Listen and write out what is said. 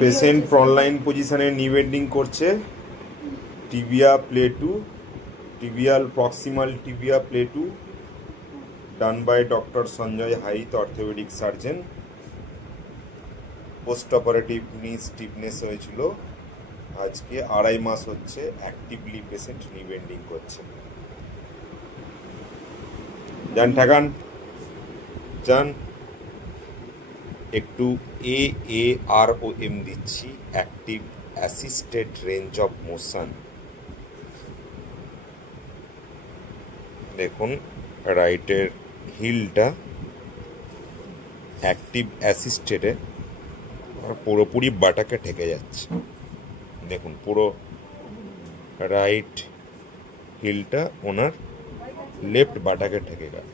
Patient frontline পজিশনে knee bending করছে। Tibia plateau, tibial proximal tibia plateau, done by doctor Sanjay Hait, orthopaedic surgeon. Post operative knee stiffness হয়েছিল, আজকে 2.5 মাস হচ্ছে actively patient নি bending করছে। যান ঠেকান, যান। একটু AAROM দিচ্ছি, active assisted range of motion. দেখুন রাইটের হিলটা অ্যাক্টিভ অ্যাসিস্টেডে পুরোপুরি বাটাকে ঠেকে যাচ্ছে। দেখুন পুরো রাইট হিলটা ওনার লেফট বাটাকে ঠেকে গেল।